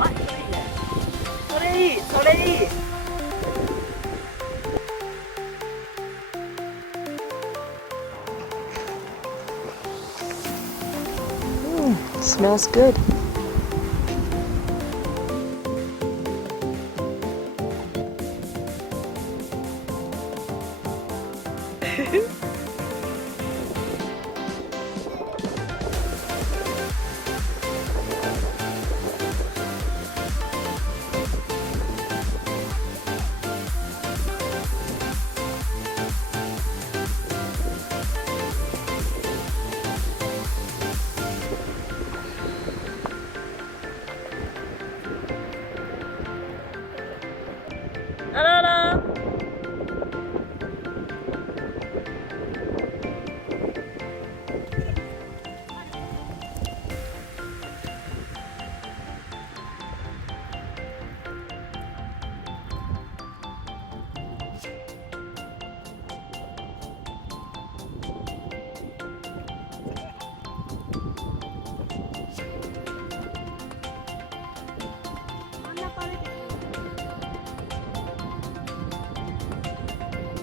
あ、それいいね。それいい、それいい。Smells good.あらあら。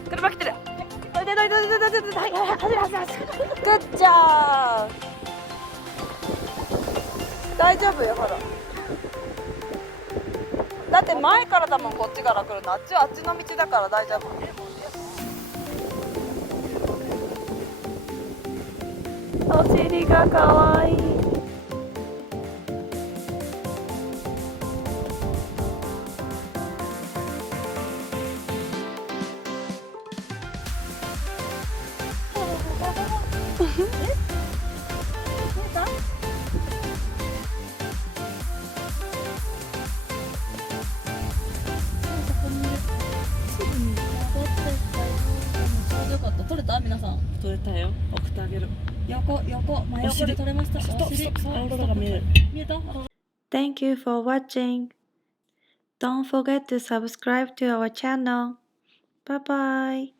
車来てる。どいてどいてどいてどいてどいて。はいはいはい、走る走る走る。グッジョブ。大丈夫よ、ほら。だって前からだもん、こっちから来るの。あっちはあっちの道だから大丈夫。お尻がかわいい。撮れた？皆さん取れたよ。送ってあげる。横真横で撮れました。お尻、そうオーロラが見える。見えたThank you for watching. Don't forget to subscribe to our channel. Bye bye.